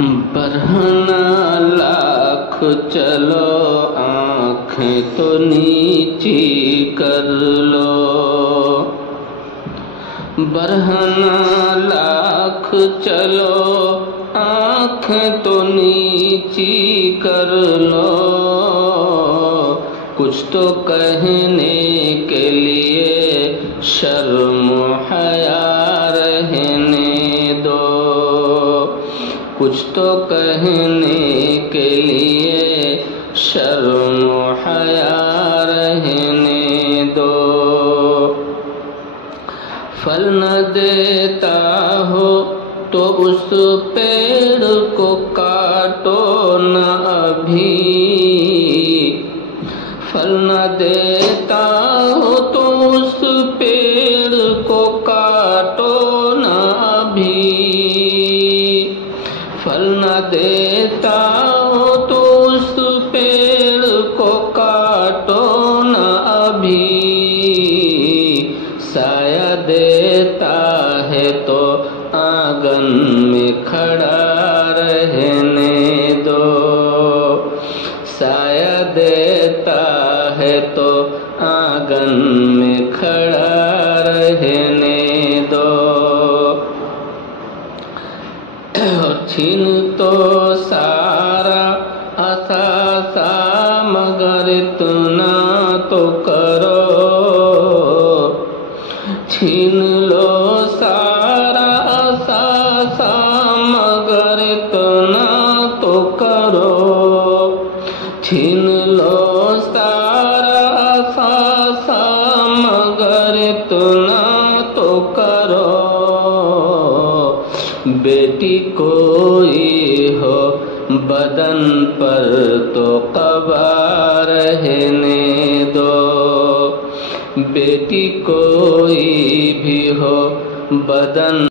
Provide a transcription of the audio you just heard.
برہنہ لاکھ چلو آنکھیں تو نیچی کر لو، برہنہ لاکھ چلو آنکھیں تو نیچی کر لو، کچھ تو کہنے کے لیے شرم و حیا رہنے دو، کچھ تو کہنے کے لیے شرم و حیا رہنے دو۔ پھل نہ دیتا ہو تو اس پیڑ کو کاٹو نہ ابھی، پھل نہ دیتا ہو تو اس پیڑ کو کاٹو نہ ابھی، پھل نہ دیتا ہو تو اس پیڑ کو کاٹو نہ ابھی، سایہ دیتا ہے تو آنگن میں کھڑا رہنے دو، سایہ دیتا ہے تو آنگن میں کھڑا رہنے دو۔ چھین تو سارا اثاثہ مگر اتنا تو کرو، چھین لو سارا اثاثہ مگر اتنا تو کرو، چھین لو سارا اثاثہ مگر اتنا تو کرو، بیٹی کوئی ہو بدن پر تو قبا رہنے دو، بیٹی کوئی بھی ہو بدن